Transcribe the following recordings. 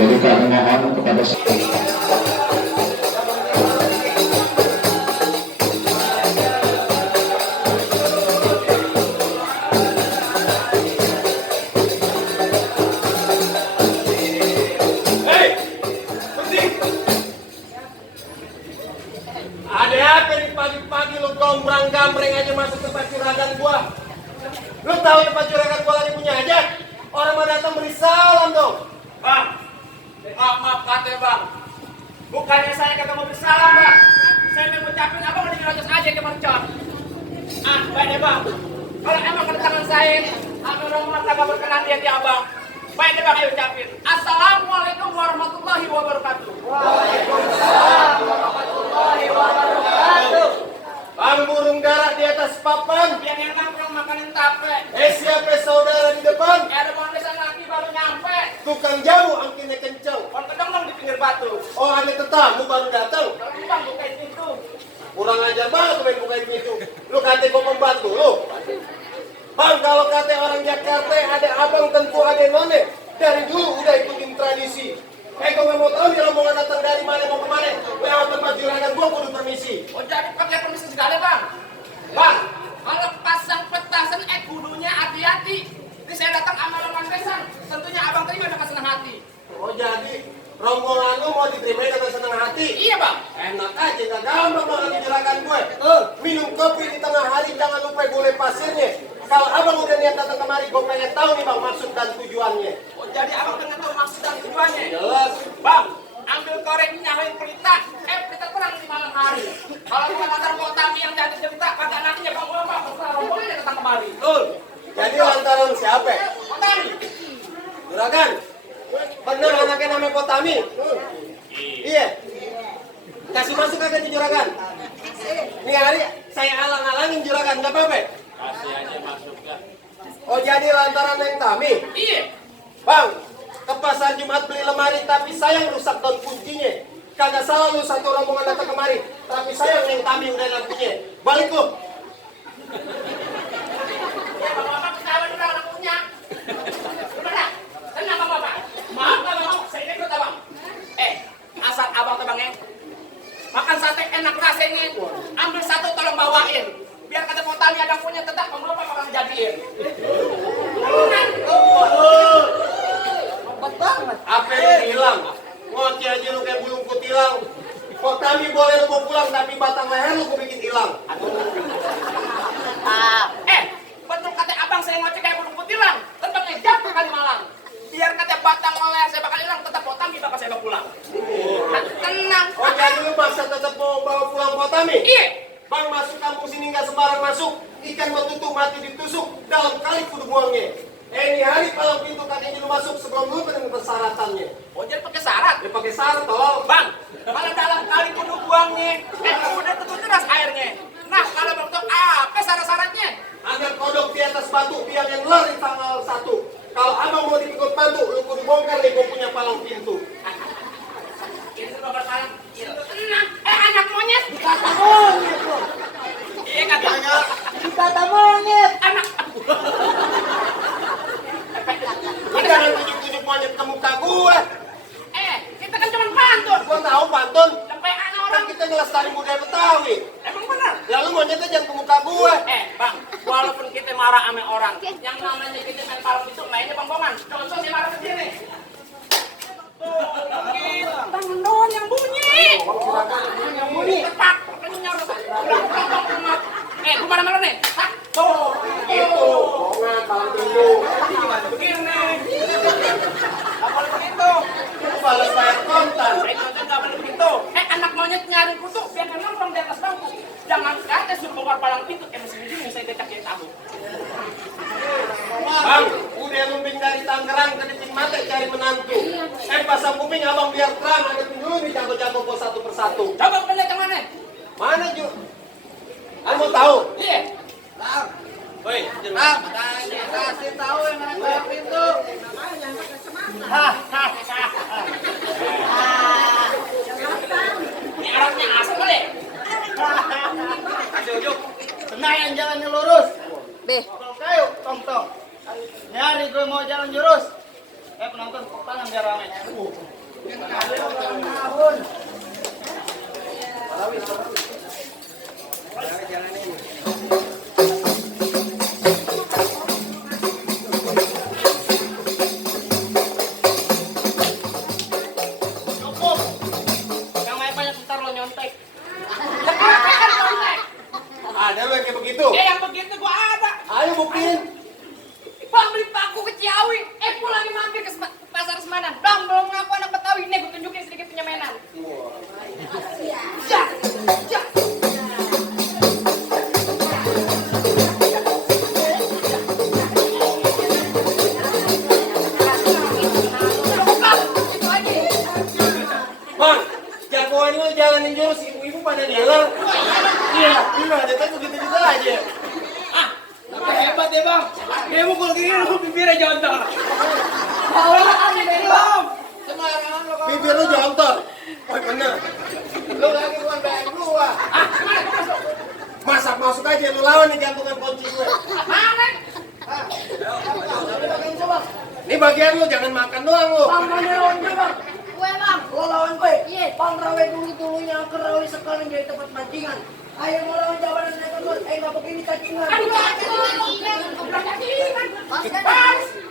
Jadi kami mohon kepada ada apa nih pagi-pagi lu gombrang-gambreng aja masuk tempat curagan gua? Lu tahu tempat curagan gua lagi punya hajat? Orang mau datang beri salam dong. Bang, maaf kata bang. Bukannya saya kata mau bersalam bang. Saya mau ucapin apa mau dirocos aja ke mercon. Baik deh bang. Kalau emang kedatangan saya, kami rumah tangga berkenan di hati abang. Baik deh bang, ayo ucapin. Assalamualaikum warahmatullahi wabarakatuh. Waalaikumsalam warahmatullahi wabarakatuh. Bang burung dara di atas papan. Yang nongkrong makanin tape. Siapa saudara di depan? Ada mau desa lagi baru nyampe. Tukang jamu angkinnya kencang. Kon kedong di pinggir batu. Oh ada tetamu baru datang. Kalau bang bukain pintu. Kurang ajar banget main bukain pintu. Lu kata gua pembantu lu. Bang kalau kata orang Jakarta ada abang tentu ada none. Dari dulu udah ikutin tradisi. Kau nggak mau tahu dia rombongan datang dari mana mau kemana? Lewat tempat juragan gua kudu permisi. Oh jadi pakai permisi segala bang. Bang, kalau pasang petasan kudunya hati-hati. Ini saya datang sama rombongan pesan. Tentunya abang terima dengan senang hati. Oh jadi rombongan lu mau diterima dengan senang hati? Iya bang. Enak aja, gak gampang banget di juragan gue. Minum kopi di tengah hari jangan lupa gulai pasirnya. Kalau abang udah niat datang kemari, gue pengen tahu nih bang maksud dan tujuannya. Oh jadi abang pengen tahu maksud dan tujuannya? Jelas. Bang, ambil korek nyalain pelita. Pelita terang di malam hari. Kalau bukan antar kota yang jadi cerita, pada nantinya bang bapak bersama rombongannya datang kemari. Jadi lantaran siapa? Potami. Juragan. Bener anaknya namanya Potami. Iya. Kasih masuk aja di juragan. Nih hari saya alang-alangin juragan, gak apa-apa? Kasih aja masuk kan. Oh jadi lantaran Neng Tami? Iya. Bang, ke pasar Jumat beli lemari tapi sayang rusak daun kuncinya. Kagak salah lu satu rombongan datang kemari, tapi sayang Neng Tami udah lampunya. Balik lu. Ya bapak ketawa dulu orang punya. Udah dah. Tenang bapak. Maaf bang, saya ini ikut abang. Asal abang tebangnya. Makan sate enak rasanya. Ambil satu tolong bawain. Biar kata Potami ada punya tetap bang bapak bakal jadiin. Hebat banget. Apa yang hilang? Ngoceh aja lu kayak bulung kutilang. Potami boleh lu mau pulang tapi batang leher lu bikin hilang. Betul kata abang saya ngoceh kayak burung kutilang. Terbangnya jatuh kali malang. Biar kata batang leher saya bakal hilang, tetap Potami bakal saya bawa pulang. Tenang. Oh jadi lu maksa tetap mau bawa pulang Potami? Iya. Bang masuk kampung sini nggak sembarang masuk. Ikan betutu mati ditusuk dalam kali kudu buangnya. Ini hari palang pintu kakeknya lu masuk sebelum lu ketemu persyaratannya. Oh jadi pakai syarat. Dia pakai syarat tolong. Bang, kalau dalam kali kudu buangnya, udah tentu deras airnya. Nah, kalau bentuk apa syarat-syaratnya? Agar kodok di atas batu biar yang lari tanggal 1. Kalau abang mau diikut bantu, lu kudu bongkar nih gua punya palang pintu. Ini bakal palang. Tenang. Anak monyet. Kata monyet loh. Iya katanya. Kata monyet. Anak. Lu jangan tunjuk-tunjuk monyet ke muka gua. Kita kan cuma pantun. Gua tahu pantun. Sampai anak Kan orang. kita ngelestariin budaya Betawi. Emang benar? Lalu monyetnya jangan ke muka gua. Bang, walaupun kita marah sama orang, yang namanya kita main palang itu mainnya bang-bongan. Contoh saya marah kecil nih. Bang Don yang bunyi. Yang bunyi. Tepak, makanya nyaru. Lu pada mana nih? Tuh. Itu, bongan palang pintu. Begini. Gak boleh begitu. Lu balas bayar kontan. Saya contoh gak boleh begitu. Anak monyet nyari kutu, biar kan nongkrong di atas bangku. Jangan kata suruh bongkar palang pintu, mesin ujungnya saya decak kayak tahu. Bang, udah lumping dari Tangerang ke Detik Mate cari menantu. Pasang kuping abang biar terang, ada dulu nih jago-jago gua satu persatu. Coba pengen yang mana? Mana Ju? Kamu mau tahu? Iya. Tahu. Woi, Nah, makanya kasih tahu yang naik palang pintu. Namanya yang pakai semata. Ini arahnya asal kali. Kasih ujuk. Benar yang jalannya lurus. Kalau kayu, tong-tong. Nyari gue mau jalan jurus. Penonton, tangan biar rame. Cukup. Yang main banyak ntar lo nyontek. Kan nyontek. Ada lo yang kayak begitu. Yang begitu gua ada. Ayo buktiin. Bang beli paku ke Ciawi, pulang mampir ke pasar Semanan. Bang belum ngaku anak Betawi, nih gue tunjukin sedikit penyemanan. Ja, ja. Itu aja. Bang, jagoan lo jalanin jurus ibu-ibu pada dealer. Iya, ada kan begitu juga aja. Hebat ya bang. Dia mukul gini lu bibirnya jontor. Sembarangan lo. Bibir lu jontor. Oh bener. Lu lagi bukan bayar gua. Masuk aja lu lawan nih gantungan kunci gue. Mana? Ini bagian lu jangan makan doang lu. Bang, mana lawan gue bang? Gue bang. Lo lawan gue? Iya. Bang rawe dulu-dulunya ke rawe sekarang jadi tempat pancingan. Ayo mau lawan jawaban naik gue. Nggak begini cacingan.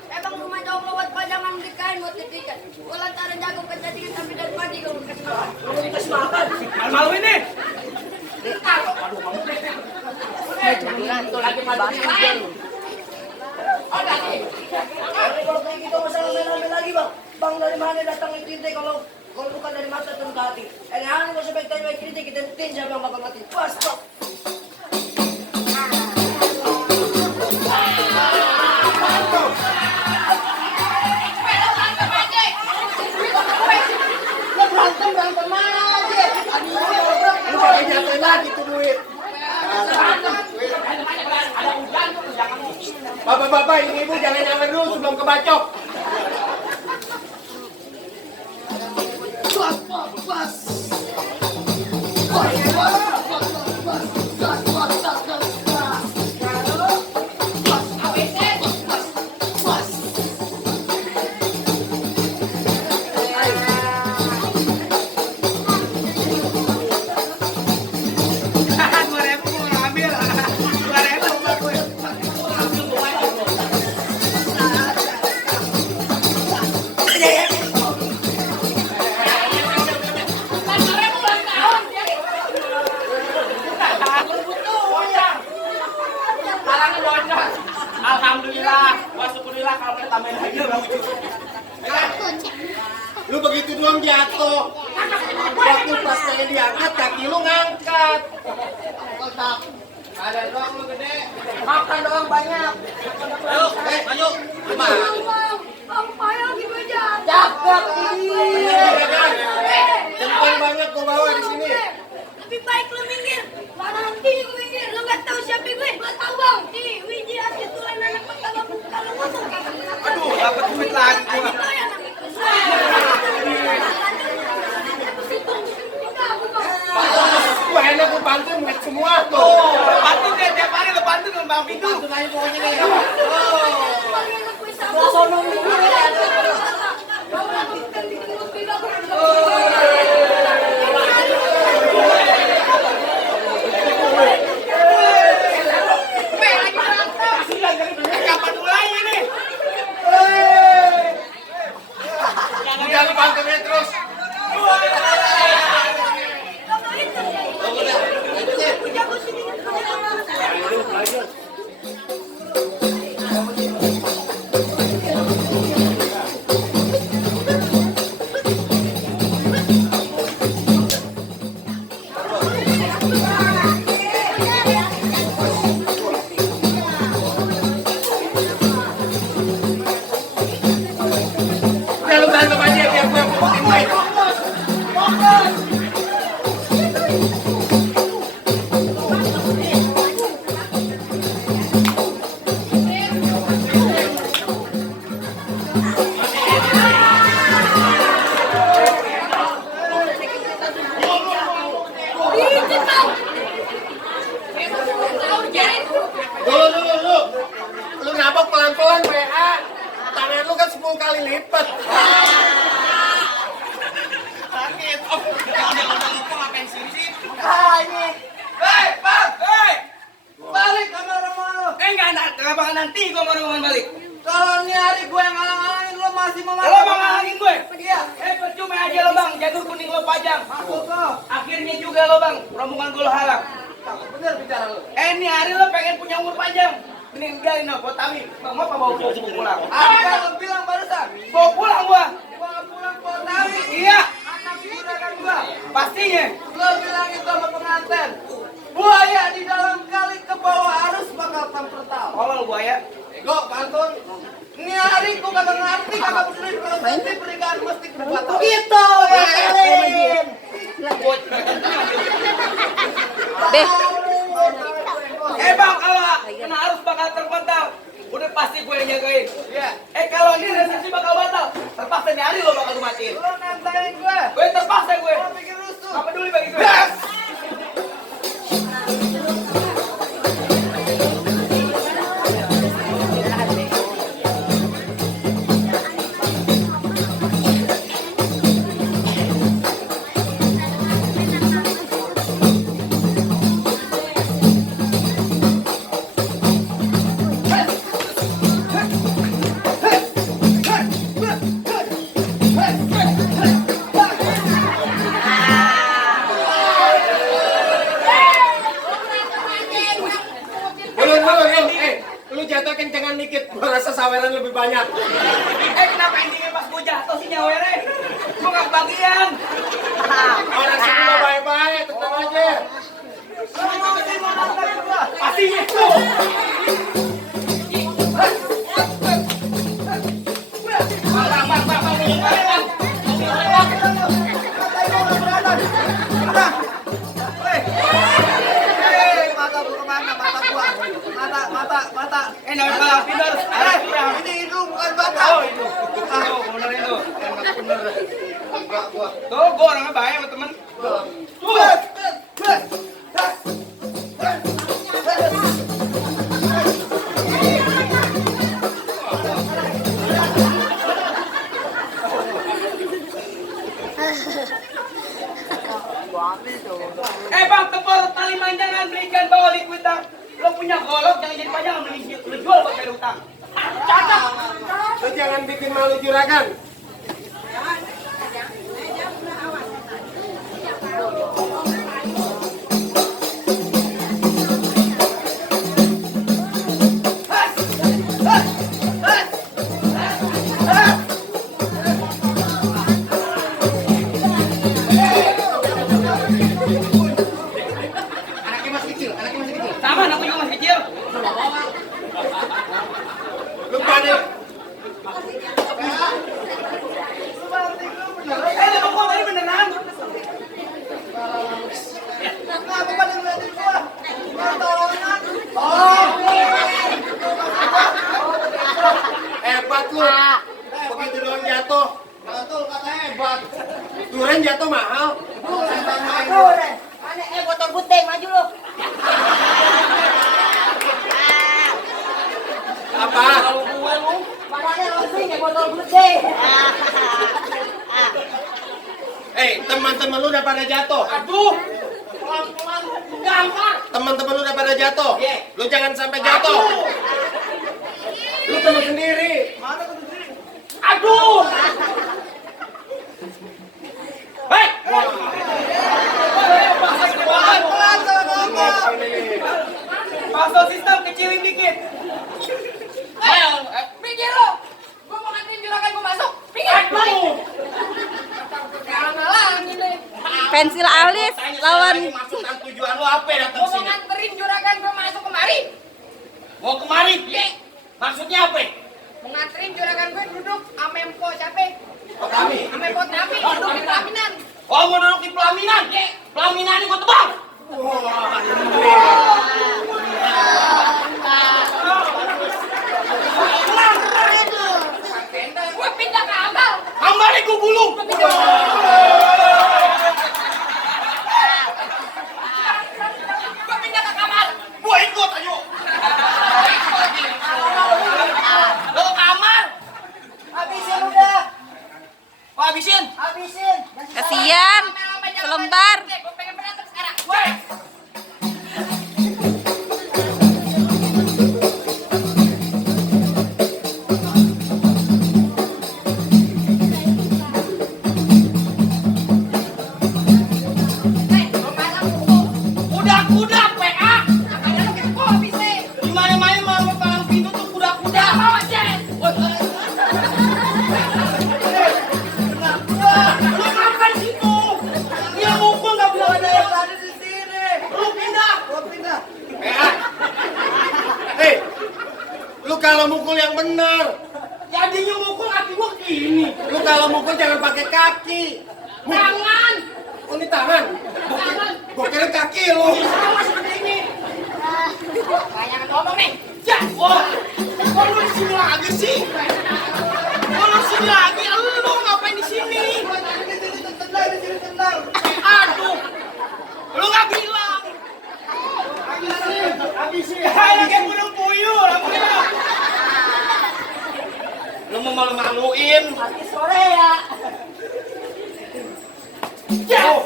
Emang rumah jauh lewat pajangan di kain buat ditikan. Gue lantaran jago kecacingan sampai dari pagi gue kasih makan. Lu dikasih makan. Malu ini. Itu lagi main. Oh lagi. Kalau kayak gitu masalah main lagi bang. Bang dari mana datang itu kalau bukan dari mata turun ke hati. Ini mau sampai tanya kritik kita buktiin siapa yang bakal mati. Pas bang. Berantem mana aja? Lu pakai jatuhin lagi tuh duit. Bapak-bapak, ibu jangan nyaman dulu sebelum kebacok. Alhamdulillah, wah syukurillah kalau kita tambahin lagi bang. Lu begitu doang jatuh. Waktu pas saya diangkat, kaki lu ngangkat. Ada doang lu gede. Makan doang banyak. Ayo, maju. Bang payah gitu aja. Cakep ini. Jempol banyak gua bawa di sini. Lebih baik lu minggir. Mana nanti gue minggir. Lu nggak tahu siapa gue. Gua tahu bang. Nih, Wiji asli tulen anak kalau ngomong. Aduh, dapat duit lagi gua. Wah enak gua bantu met semua tuh. Bantu deh tiap hari lo bantu dong bang Pintu. Kapan mulainya nih? Jangan bantunya terus. Jangan berantem aja biar gua putusin baik. nanti gue mau ngomong balik. Kalau ini hari gue yang ngalang-ngalangin lo masih mau Lo mau ngalangin gue? Iya. Percuma aja lo bang, janur kuning lo pajang. Masuk lo. Akhirnya juga lo bang, rombongan gue lo halang. Bener bicara lo. Ini hari lo pengen punya umur panjang. Ini enggak ini buat tawi. Bang, mau apa bawa pulang? Apa lo bilang barusan? Bawa pulang gua. Gua pulang kok tawi. Iya, Anak juragan gua. pastinya. Lo bilang itu sama pengantin. Buaya di dalam kali ke bawah arus bakal terpertal. Tolol buaya. Ego, pantun. Ini hari gua kagak ngerti, kagak peduli kalau nanti pernikahan mesti berbuat. Begitu, Kalian. Deh. Bang, kalau kena arus bakal terpental. Udah pasti gue yang jagain. Iya. Kalau ini resepsi bakal batal. Terpaksa nih hari lo bakal gue matiin. Lo nantain gue. Gue terpaksa gue. Lo bikin rusuh. Gak peduli bagi gue. Lu jatuh kencengan dikit, gua rasa saweran lebih banyak. Kenapa endingnya pas gue jatuh sih nyawernya? Gue gak kebagian. Orang sini mah baik-baik, tenang aja. Pastinya tuh. Mata gua kemana? Mata gua. Mata. Namanya balap pintar. Ini hidung bukan mata. Oh itu. Oh bener itu. Enak bener. Enggak gua. Tuh gue orangnya baik sama temen. Tuh. Bang, tepor tali manjangan belikan bawa likuitan. Lo punya golok jangan jadi panjangan lo jual pakai utang. Catat. Lu jangan bikin malu juragan. Anaknya masih kecil. Sama anakku juga masih kecil. Lu pada Emang gua tadi beneran. Kenapa pada ngeliatin gua? Tolongan. hebat lu. Begitu doang jatuh. Betul kata hebat. Duren jatuh mahal. Aduh, Ren. Mana botol putih maju lo. Apa? Mana langsung botol putih. Teman-teman lu udah pada jatuh. Aduh. Pelan-pelan gampang. Teman-teman lu udah pada jatuh. Lu jangan sampai jatuh. Lu kena sendiri. Aduh. Hei. Pelan kalau ngomong. Pasal sistem kecilin dikit. Pinggir lo. Gua mau nganterin juragan gua masuk. Pinggir. Aduh. Ngalangin deh. Pensil alis lawan Maksud dan tujuan lu apa datang Gua mau sini? nganterin juragan gua masuk kemari. Mau kemari? Iya. Maksudnya apa? Mau nganterin juragan gue duduk sama Empo siapa? Kami. Sama Empo Nabi duduk di pelaminan. Oh, mau duduk di pelaminan? Pelaminan ini gua tebang. Gue pindah ke Ambal. Hamba nih gua gulung. Gue pindah ke kamar. Gua ikut ayo. Lu ke kamar? Habisin udah. Kok habisin? Habisin. kasihan selembar. Gue pengen berantem sekarang. kalau mukul yang benar. Jadinya mukul kaki gua gini. Lu kalau mukul jangan pakai kaki. Tangan. Oh, ini tangan. Gua kira kaki lu. Sama seperti ini. Banyak ngomong nih. Ya, wah. Kok lu di sini lagi sih? Kok lu sini lagi? Lu ngapain di sini? Aduh. Lu nggak bilang. Habisin. Kayak kayak burung puyuh, lampunya. Lu mau malu-maluin. Artis Korea. Jauh.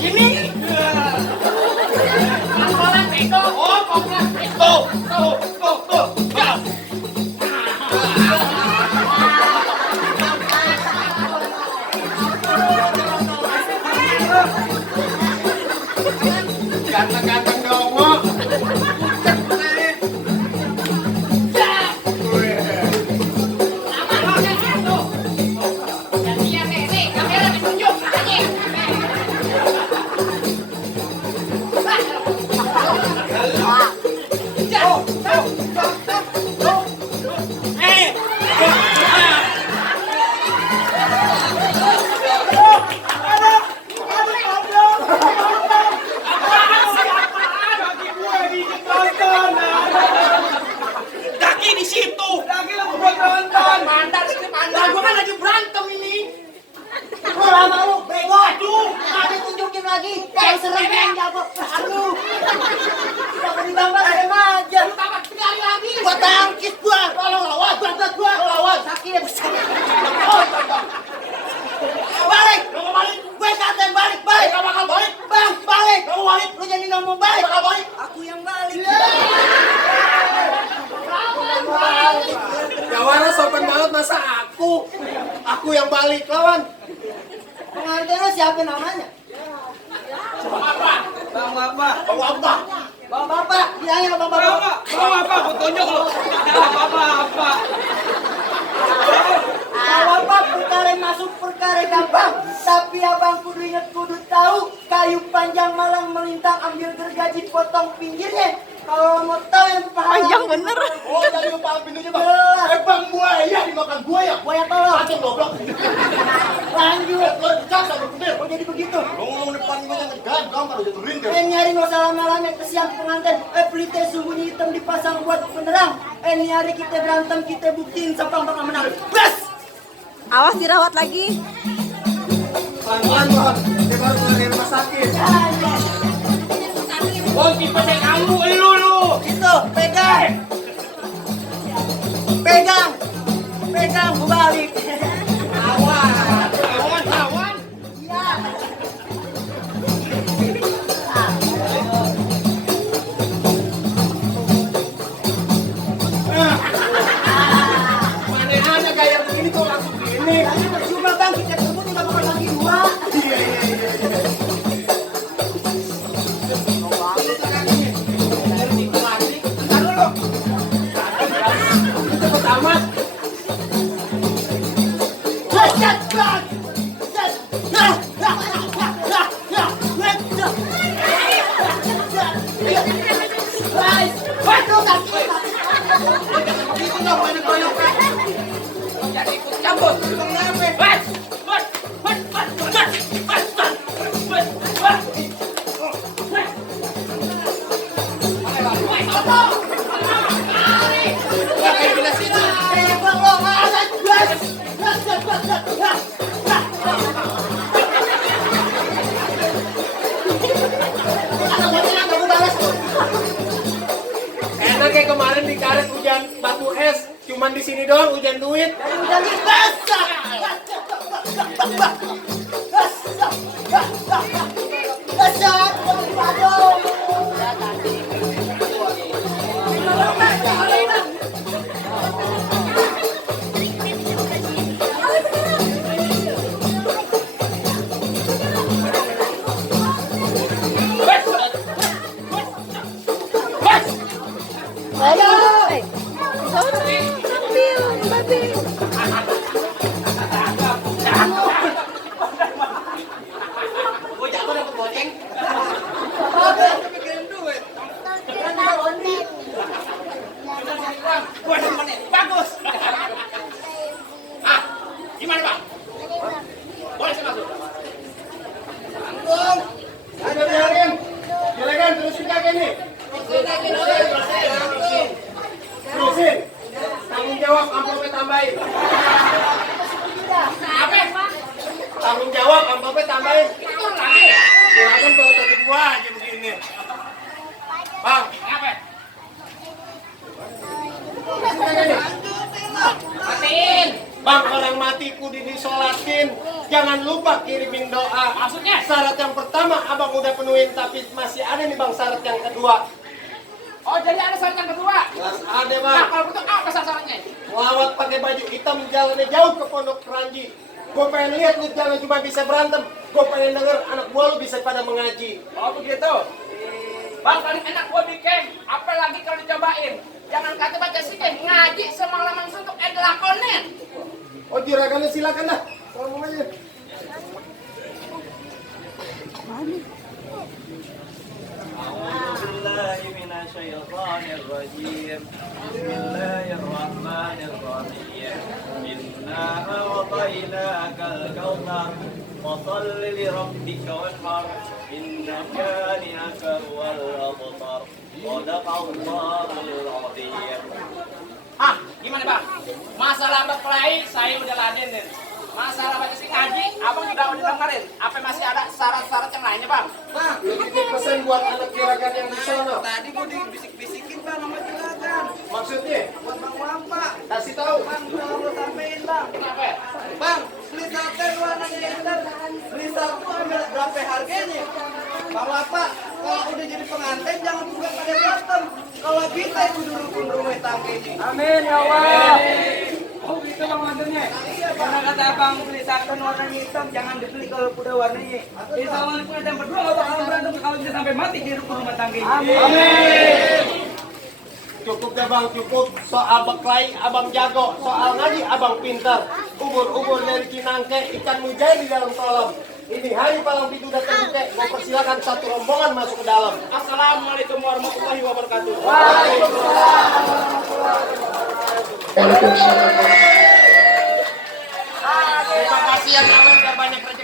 Ini. Pelan-pelan, Beko. Oh, pelan. Tuh. Jauh. Ganteng-ganteng dongo. Kaki di situ. Lagi lu buat nonton. Mandar sini mandar. Gua kan lagi berantem ini. Lu lama lu, bego. Aduh, ada tunjukin lagi. Yang serem yang jago. Aduh. Kenapa ditambah serem aja? Lu tambah sekali lagi. Gua tangkis gua. Kalau lawan, gua lawan. Sakit. Balik. Lu mau balik? Gue katain balik. Gak bakal balik. Bang, balik. Lu mau balik? Lu jadi nggak mau balik. Bakal balik. Aku yang balik. Kawan sopan banget masa aku. Aku yang balik lawan. Pengantinnya siapa namanya? Apa? Bang Bapak. Bawa apa? Bang Bapak. Bilangnya Bang Bapak. Bang Bapak, gua tunjuk lu. Apa-apa. Bang Bapak perkara masuk perkara gampang. Tapi abang kudu inget kudu tahu. Kayu panjang malang melintang ambil gergaji potong pinggirnya. Kalau mau tahu yang pahala. Panjang bener. Oh, dari kepala pintunya bang. Jelas. Bang buaya dimakan buaya. Buaya tolong. Acung goblok. Lanjut. Lo dekat sama kumpir. Oh jadi begitu. Lo ngomong depan gue jangan gagal kalau jatuh rindu. Nyari masalah malam yang kesiang pengantin. Pelite sembunyi hitam dipasang buat penerang. Ini hari kita berantem kita buktiin siapa yang bakal menang. Bes. Awas dirawat lagi. Pelan-pelan bang. Dia baru keluar dari rumah sakit. Oh, tipe saya kamu lu. Itu pegang. Pegang balik. Lawan. Ya. Mana ada gaya begini tuh langsung gini. Tadi percuma bang kita berebut juga bakal lagi dua. Cepet amat. Set bang. Set. Itu nggak banyak-banyak. Jadi ikut campur. Enak kayak kemarin di karet hujan batu es. Cuman di sini doang hujan duit. Gua jatuh dapat goceng. Tanggung jawab, Bang Tope tambahin. Itu lagi. Silakan kalau tadi gua aja begini. Bang, Apa? Lanjutin lah. Matiin. Bang, orang mati kudu disolatin. Jangan lupa kirimin doa. Maksudnya? Syarat yang pertama abang udah penuhin, tapi masih ada nih bang syarat yang kedua. Oh, jadi ada syarat yang kedua. Mas ada Nah, bang. kalau begitu apa syaratnya? Melawat pakai baju hitam jalannya jauh ke Pondok Keranji. Gue pengen lihat lu jangan cuma bisa berantem. Gue pengen denger anak buah lu bisa pada mengaji. Oh, begitu. Bang, paling enak gua bikin. Apalagi kalau dicobain. Jangan kata baca sikit, ngaji semalaman suntuk lakonin. Oh juragannya silakan dah. Ngomong aja. أعوذ بالله من الشيطان الرجيم بسم الله الرحمن الرحيم إنا أعطيناك الكوثر فصل لربك وانحر إن شانئك هو الأبتر صدق الله العظيم. Ah, gimana bang? Masalah berkelahi saya udah ladenin. Masalah baca sih ngaji, abang juga udah dengerin. Apa masih ada syarat-syarat yang lainnya bang? Bang, Lu titip pesan buat anak juragan yang di sana. tadi gua dibisik-bisikin bang sama juragan. Maksudnya, Buat Bang Wampa. kasih tahu. Bang, udah lu sampein bang. Kenapa ya? Bang, beli sate warnanya indah. Beli satu ambil berapa harganya? Bang Wampa, kalau udah jadi pengantin jangan juga pada berantem. Kalau bisa kudu rukun rumah tangganya. Amin ya Allah. Oh gitu bang mantunya. Karena kata abang beli sarden warna hitam jangan dibeli kalau udah warnanya. Insya Allah punya yang berdua nggak bakal berantem kalau bisa sampai mati di rukun rumah tangga. Amin. Cukup dah bang, cukup. Soal berkelahi abang jago, soal ngaji abang pintar. Ubur-ubur dari Cinangke, ikan mujair di dalam kolam. Ini hari palang pintu datang ke, mau persilakan satu rombongan masuk ke dalam. Assalamualaikum warahmatullahi wabarakatuh. Terima kasih yang kalian, biar banyak rezeki.